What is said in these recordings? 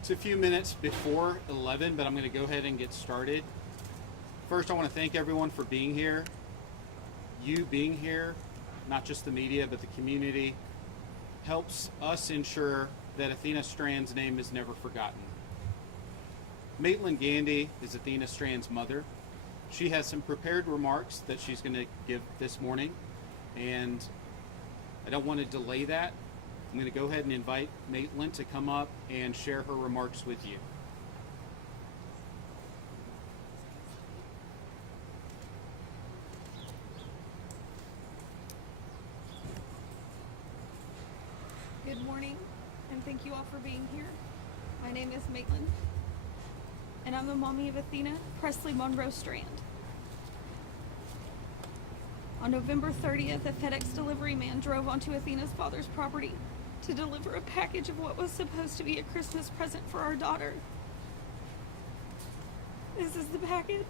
It's a few minutes before 11, but I'm going to go ahead and get started. First, I want to thank everyone for being here. You being here, not just the media, but the community, helps us ensure that Athena Strand's name is never forgotten. Maitland Gandy is Athena Strand's mother. She has some prepared remarks that she's going to give this morning, and I don't want to delay that. I'm going to go ahead and invite Maitland to come up and share her remarks with you. Good morning, and thank you all for being here. My name is Maitland, and I'm the mommy of Athena Presley Monroe Strand. On November 30th, a FedEx delivery man drove onto Athena's father's property to deliver a package of what was supposed to be a Christmas present for our daughter. This is the package,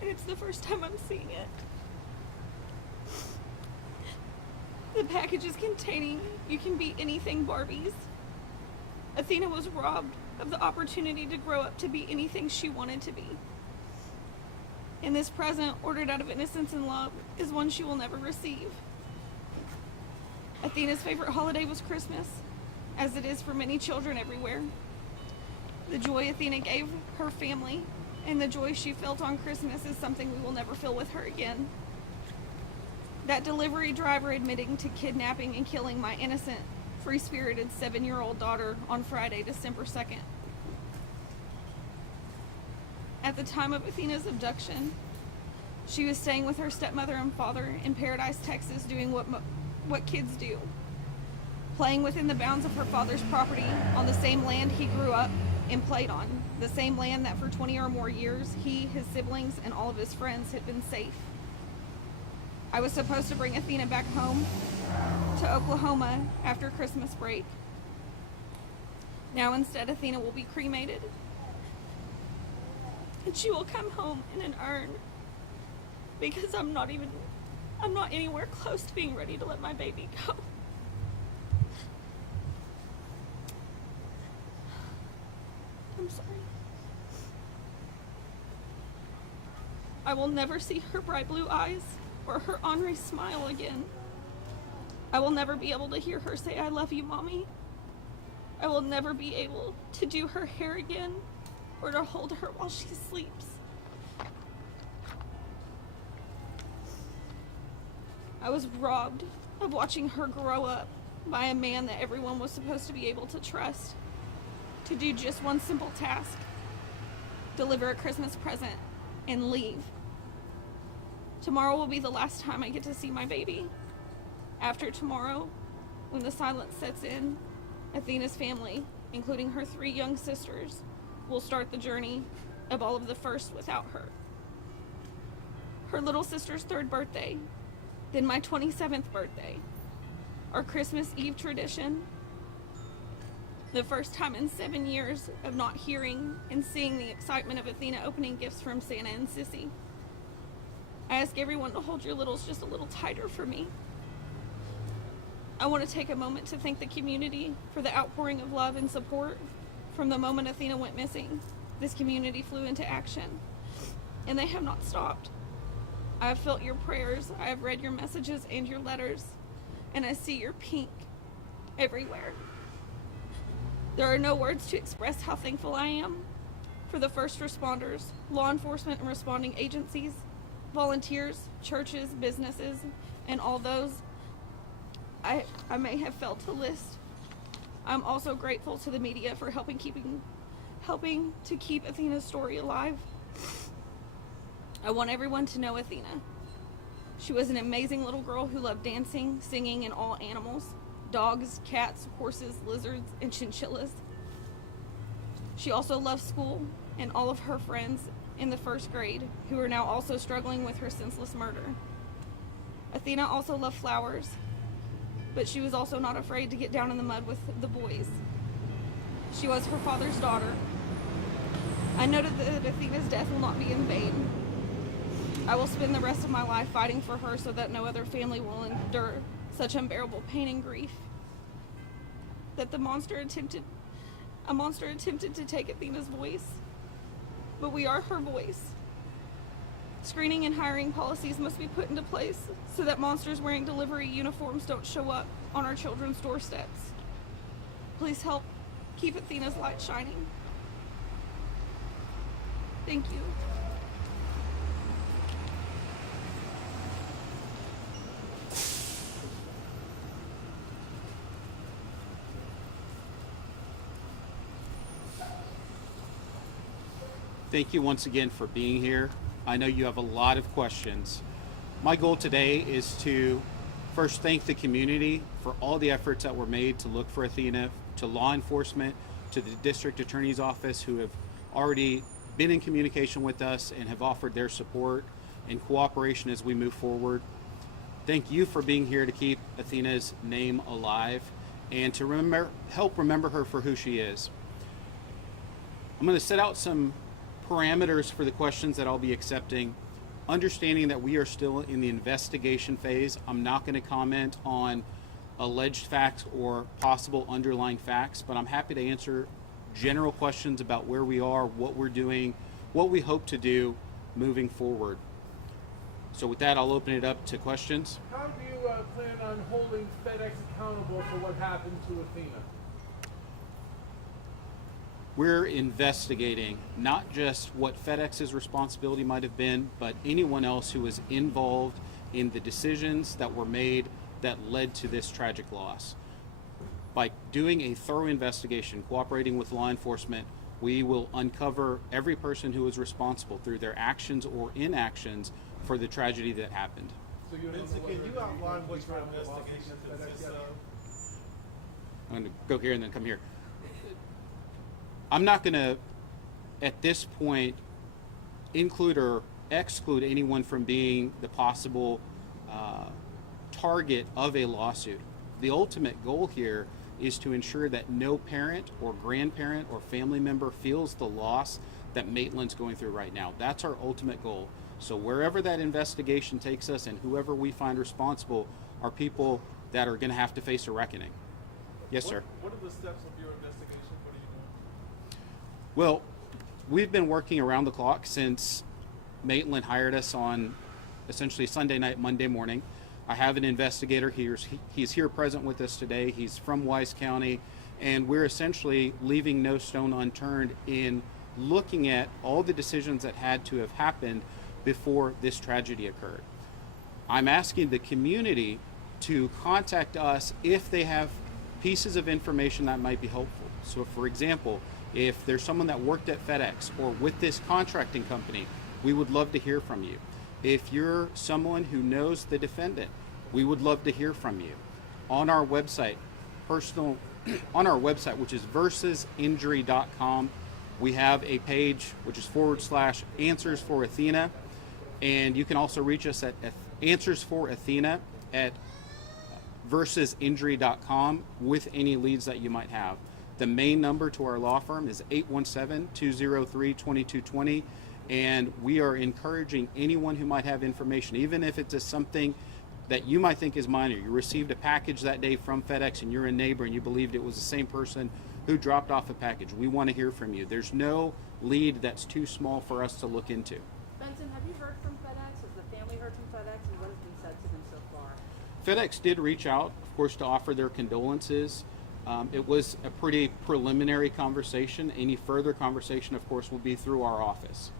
and it's the first time I'm seeing it. The package is containing "You Can Be Anything" Barbies. Athena was robbed of the opportunity to grow up to be anything she wanted to be. And this present, ordered out of innocence and love, is one she will never receive. Athena's favorite holiday was Christmas, as it is for many children everywhere. The joy Athena gave her family and the joy she felt on Christmas is something we will never feel with her again. That delivery driver admitting to kidnapping and killing my innocent, free-spirited 7-year-old daughter on Friday, December 2nd. At the time of Athena's abduction, she was staying with her stepmother and father in Paradise, Texas, doing what kids do. Playing within the bounds of her father's property on the same land he grew up and played on. The same land that for 20 or more years, he, his siblings, and all of his friends had been safe. I was supposed to bring Athena back home to Oklahoma after Christmas break. Now instead, Athena will be cremated, and she will come home in an urn because I'm not anywhere close to being ready to let my baby go. I'm sorry. I will never see her bright blue eyes or her ornery smile again. I will never be able to hear her say, "I love you, Mommy." I will never be able to do her hair again or to hold her while she sleeps. I was robbed of watching her grow up by a man that everyone was supposed to be able to trust, to do just one simple task: deliver a Christmas present and leave. Tomorrow will be the last time I get to see my baby. After tomorrow, when the silence sets in, Athena's family, including her 3 young sisters, will start the journey of all of the first without her. Her little sister's 3rd birthday, then my 27th birthday, our Christmas Eve tradition, the first time in 7 years of not hearing and seeing the excitement of Athena opening gifts from Santa and Sissy. I ask everyone to hold your littles just a little tighter for me. I want to take a moment to thank the community for the outpouring of love and support. From the moment Athena went missing, this community flew into action, and they have not stopped. I have felt your prayers, I have read your messages and your letters, and I see your pink everywhere. There are no words to express how thankful I am for the first responders, law enforcement and responding agencies, volunteers, churches, businesses, and all those I may have failed to list. I'm also grateful to the media for helping to keep Athena's story alive. I want everyone to know Athena. She was an amazing little girl who loved dancing, singing, and all animals: dogs, cats, horses, lizards, and chinchillas. She also loved school and all of her friends in the 1st grade, who are now also struggling with her senseless murder. Athena also loved flowers, but she was also not afraid to get down in the mud with the boys. She was her father's daughter. I noted that Athena's death will not be in vain. I will spend the rest of my life fighting for her so that no other family will endure such unbearable pain and grief that the monster attempted A monster attempted to take Athena's voice, but we are her voice. Screening and hiring policies must be put into place so that monsters wearing delivery uniforms don't show up on our children's doorsteps. Please help keep Athena's light shining. Thank you. Thank you once again for being here. I know you have a lot of questions. My goal today is to first thank the community for all the efforts that were made to look for Athena, to law enforcement, to the district attorney's office who have already been in communication with us and have offered their support and cooperation as we move forward. Thank you for being here to keep Athena's name alive and to help remember her for who she is. I'm going to set out some parameters for the questions that I'll be accepting, understanding that we are still in the investigation phase. I'm not going to comment on alleged facts or possible underlying facts, but I'm happy to answer general questions about where we are, what we're doing, what we hope to do moving forward. So with that, I'll open it up to questions. How do you plan on holding FedEx accountable for what happened to Athena? We're investigating not just what FedEx's responsibility might have been, but anyone else who was involved in the decisions that were made that led to this tragic loss. By doing a thorough investigation, cooperating with law enforcement, we will uncover every person who was responsible through their actions or inactions for the tragedy that happened. So Vincent, can you outline what your investigation consists of? I'm going to go here and then come here. I'm not going to, at this point, include or exclude anyone from being the possible target of a lawsuit. The ultimate goal here is to ensure that no parent or grandparent or family member feels the loss that Maitland's going through right now. That's our ultimate goal. So wherever that investigation takes us and whoever we find responsible are people that are going to have to face a reckoning. Yes, sir. What are the steps of your investigation? What are you doing? Well, we've been working around the clock since Maitland hired us on essentially Sunday night, Monday morning. I have an investigator here. He's here present with us today. He's from Wise County, and we're essentially leaving no stone unturned in looking at all the decisions that had to have happened before this tragedy occurred. I'm asking the community to contact us if they have pieces of information that might be helpful. So for example, if there's someone that worked at FedEx or with this contracting company, we would love to hear from you. If you're someone who knows the defendant, we would love to hear from you. On our website, which is versusinjury.com, we have a page which is /answers for Athena, and you can also reach us at answers for Athena at versusinjury.com with any leads that you might have. The main number to our law firm is 817-203-2220, and we are encouraging anyone who might have information, even if it's something that you might think is minor. You received a package that day from FedEx and you're a neighbor and you believed it was the same person who dropped off a package. We want to hear from you. There's no lead that's too small for us to look into. Benson, have you heard from FedEx? Has the family heard from FedEx, and what has been said to them so far? FedEx did reach out, of course, to offer their condolences. It was a pretty preliminary conversation. Any further conversation, of course, will be through our office.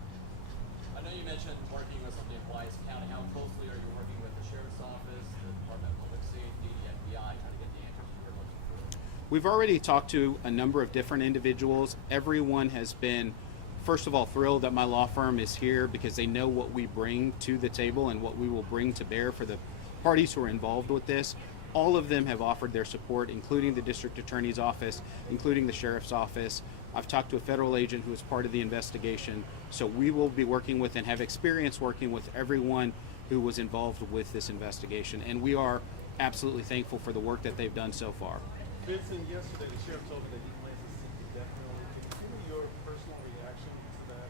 I know you mentioned working with somebody in Wise County. How closely are you working with the Sheriff's Office, the Department of Public Safety, the FBI, trying to get the answers you're looking for? We've already talked to a number of different individuals. Everyone has been, first of all, thrilled that my law firm is here because they know what we bring to the table and what we will bring to bear for the parties who are involved with this. All of them have offered their support, including the district attorney's office, including the sheriff's office. I've talked to a federal agent who is part of the investigation. So we will be working with and have experience working with everyone who was involved with this investigation. And we are absolutely thankful for the work that they've done so far. Vincent, yesterday the sheriff told me that he plans to seek the death penalty. Can you give me your personal reaction to that?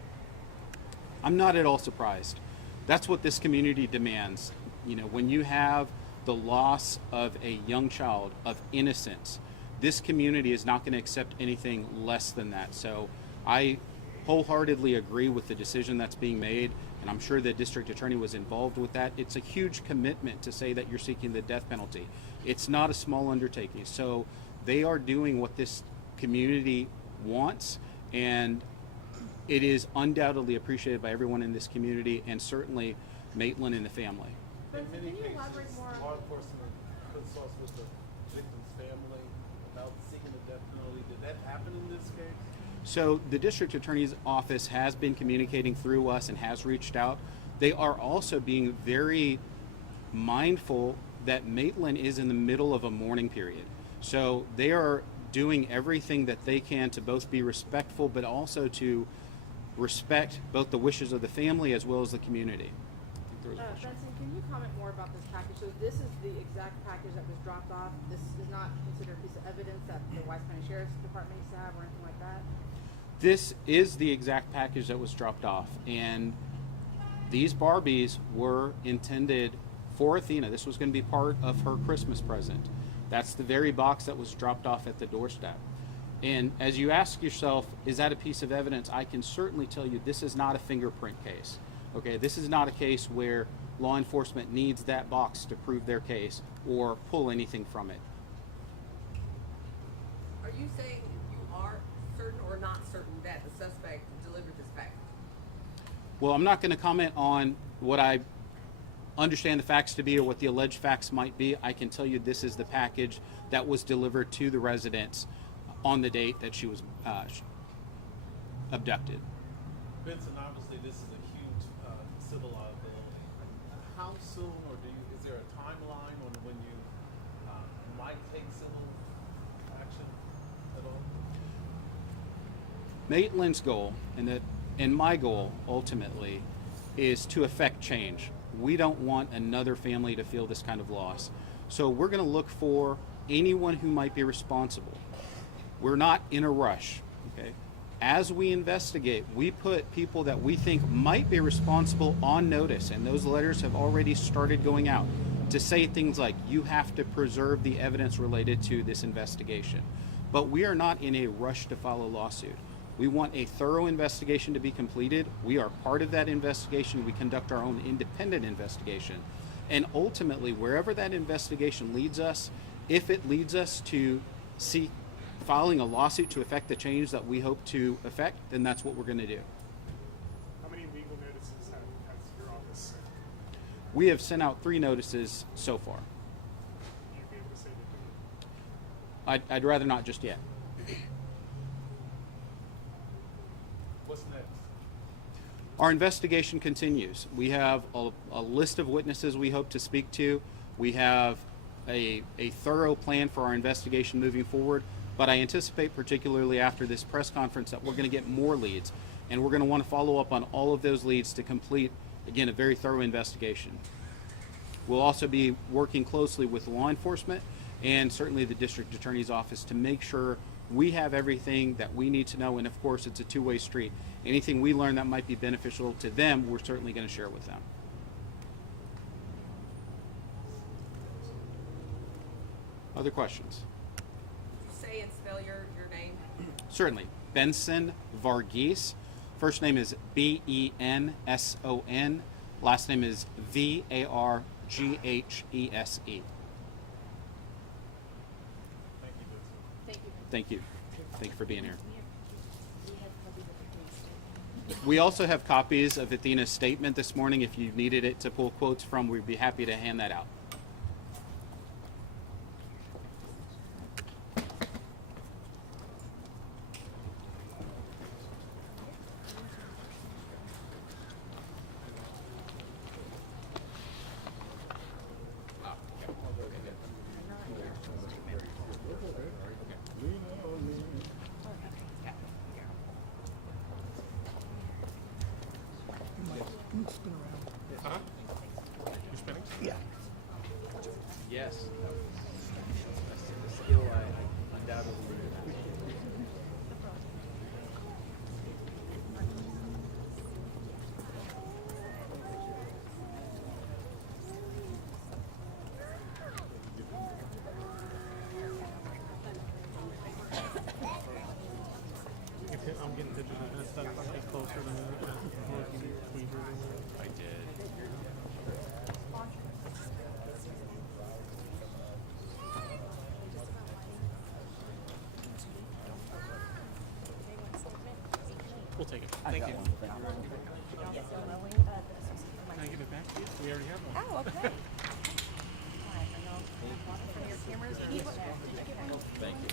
I'm not at all surprised. That's what this community demands. You know, when you have the loss of a young child, of innocence, this community is not going to accept anything less than that. So I wholeheartedly agree with the decision that's being made, and I'm sure the district attorney was involved with that. It's a huge commitment to say that you're seeking the death penalty. It's not a small undertaking. So they are doing what this community wants, and it is undoubtedly appreciated by everyone in this community, and certainly Maitland and the family. Benson, In many can you cases, elaborate more law on enforcement consults with the victim's family about seeking the death penalty. Did that happen in this case? So the district attorney's office has been communicating through us and has reached out. They are also being very mindful that Maitland is in the middle of a mourning period. So they are doing everything that they can to both be respectful, but also to respect both the wishes of the family as well as the community. Benson, can you comment more about this package? So this is the exact package that was dropped off. This is not considered a piece of evidence that the Wise County Sheriff's Department needs to have or anything like that? This is the exact package that was dropped off, and these Barbies were intended for Athena. This was going to be part of her Christmas present. That's the very box that was dropped off at the doorstep. And as you ask yourself, is that a piece of evidence? I can certainly tell you this is not a fingerprint case. Okay, this is not a case where law enforcement needs that box to prove their case or pull anything from it. Are you saying you are certain or not certain that the suspect delivered this package? Well, I'm not going to comment on what I understand the facts to be or what the alleged facts might be. I can tell you this is the package that was delivered to the residence on the date that she was abducted. Benson, obviously this is a huge civil liability. How soon, or is there a timeline on when you might take civil action at all? Maitland's goal and my goal ultimately is to affect change. We don't want another family to feel this kind of loss. So we're going to look for anyone who might be responsible. We're not in a rush, okay? As we investigate, we put people that we think might be responsible on notice, and those letters have already started going out to say things like, you have to preserve the evidence related to this investigation. But we are not in a rush to file a lawsuit. We want a thorough investigation to be completed. We are part of that investigation. We conduct our own independent investigation. And ultimately, wherever that investigation leads us, if it leads us to seek filing a lawsuit to effect the change that we hope to effect, then that's what we're going to do. How many legal notices has your office sent? We have sent out 3 notices so far. You'd be able to say that I'd rather not just yet. What's next? Our investigation continues. We have a list of witnesses we hope to speak to. We have a thorough plan for our investigation moving forward, but I anticipate, particularly after this press conference, that we're going to get more leads, and we're going to want to follow up on all of those leads to complete, again, a very thorough investigation. We'll also be working closely with law enforcement and certainly the district attorney's office to make sure we have everything that we need to know, and of course it's a two-way street. Anything we learn that might be beneficial to them, we're certainly going to share with them. Other questions? Say and spell your name. Certainly. Benson Varghese. First name is Benson. Last name is Varghese. Thank you, Benson. Thank you. Thank you. Thank you for being here. We also have copies of Athena's statement this morning. If you needed it to pull quotes from, we'd be happy to hand that out. Yes. The skill I undoubtedly I'm getting pictures of that stuff like closer to me. I did. We'll take it. Thank you. Can I give it back to you? We already have one. Oh, okay. Thank you.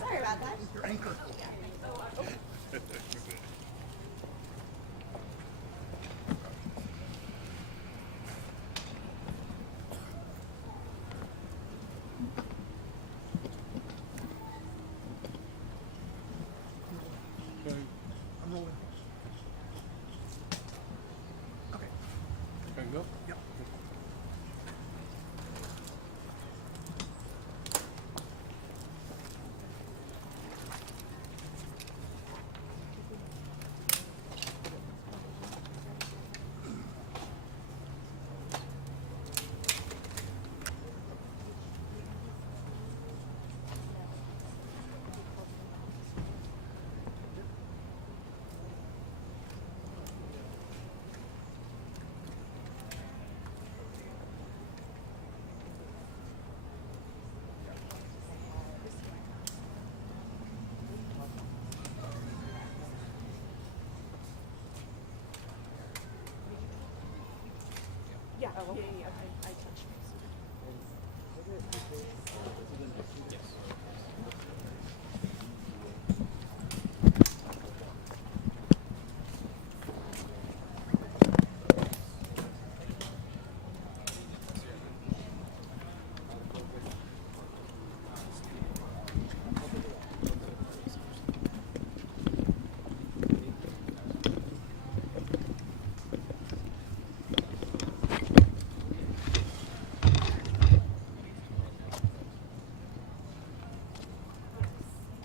Sorry about that. I'm rolling. Okay. Can I go? Yep. Yeah.